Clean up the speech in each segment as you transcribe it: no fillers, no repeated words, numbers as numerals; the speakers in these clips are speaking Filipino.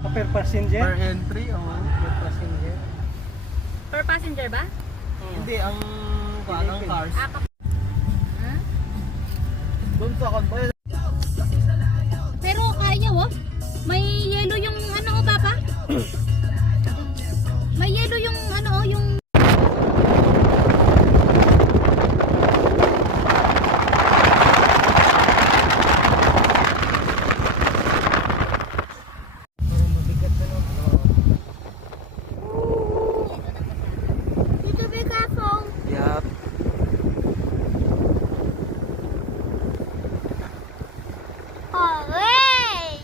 Per passenger? Per entry, per passenger. Per passenger ba? Hindi, ang cars. Ha? Doon sa convoy. Pero kaya oh. May yellow yung ano oh, papa? May yellow yung ano oh, yung Dito be careful. Yup. Hooray!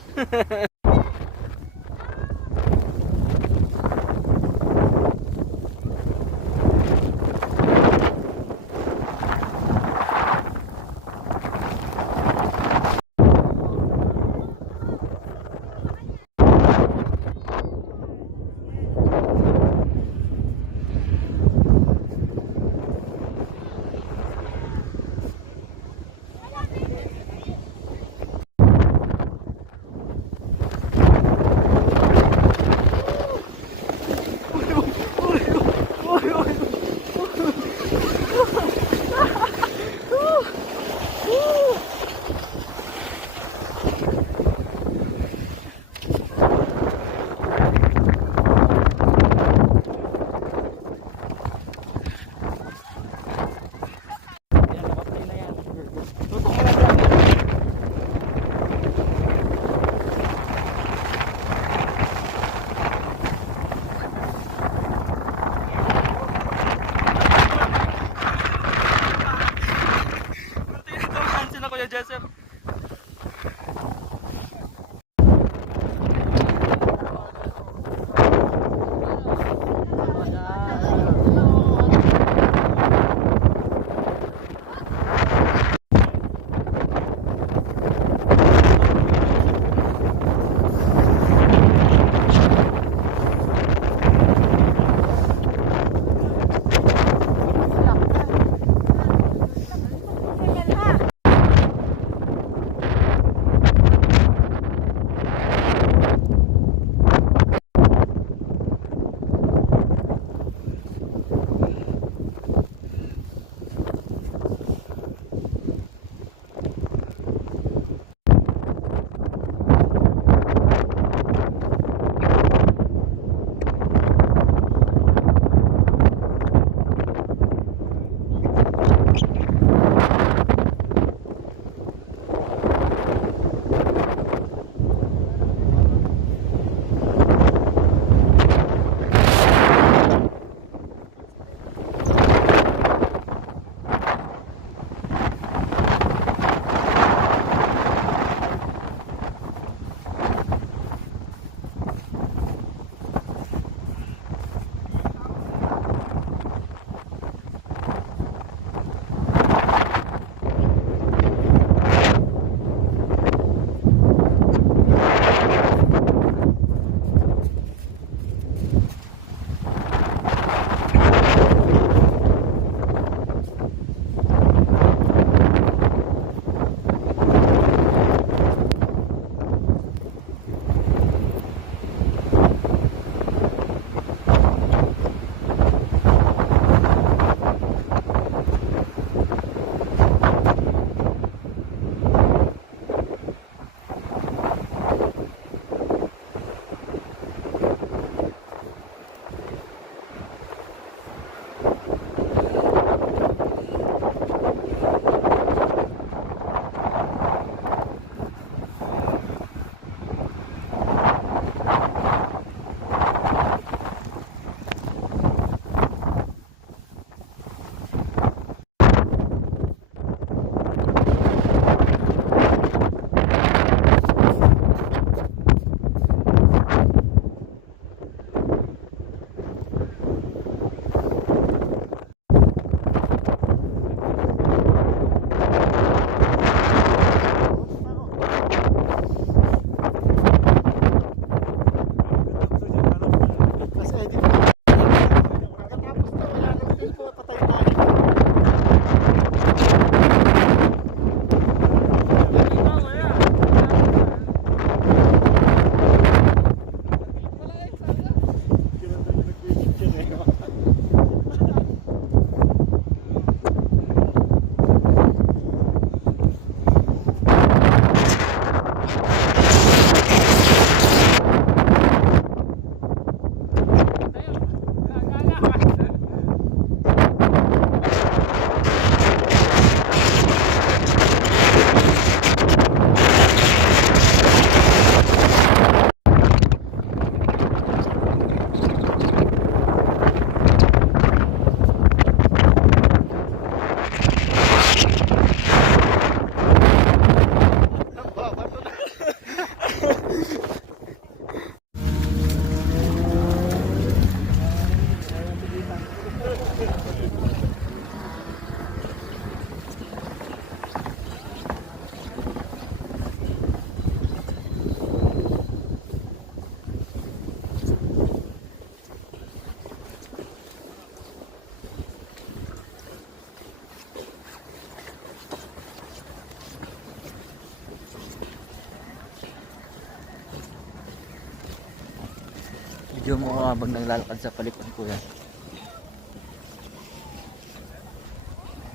video mo habang naglalakad sa palikuan ko yan.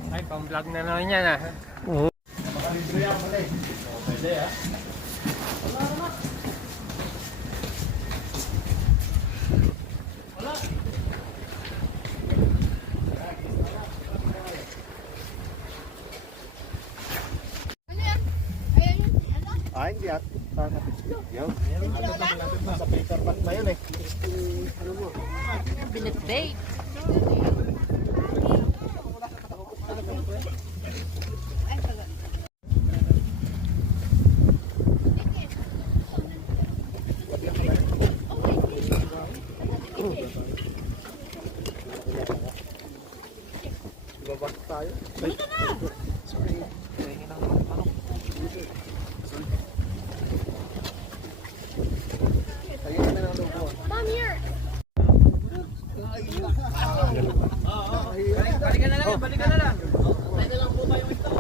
Ay, pang-vlog na naman yan ah. Ah, hindi at. Yo. Sa Peter Pan na yun eh. Binatbay. Babak tayo. Ayun na lang ako. Mom, here. Balikan na lang, balikan na lang. Tayo na lang po tayo ito.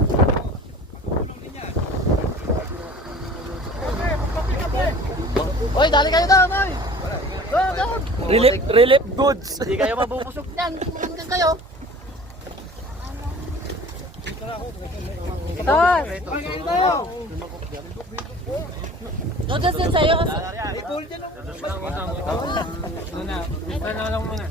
Oy, dali kayo doon, oy! Doon! Relief goods. Hindi kayo mabubusog dyan. Hanggang kayo. Tos. Hanggang tayo. Noodles din sa'yo kasi. I-pull dyan. Muna. Muna lang muna.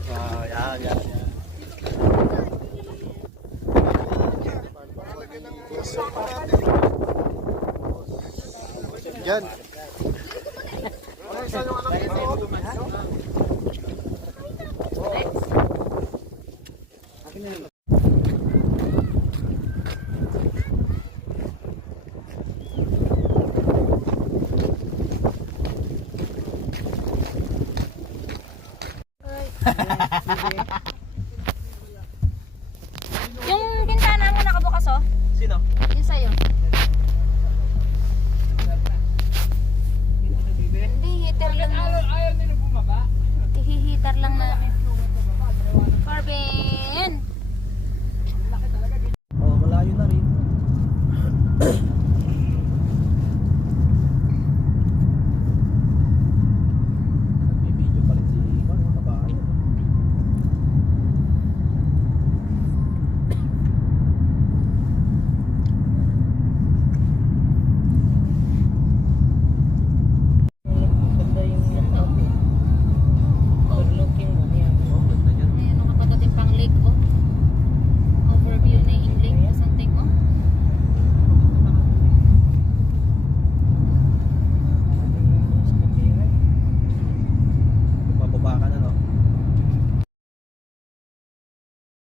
Yan. Yan. Yung bintana mo nakabukas oh. Sino? Yung sa'yo. Hindi, heater lang. Ayaw nila bumaba? Ihihitar lang namin. Corbin!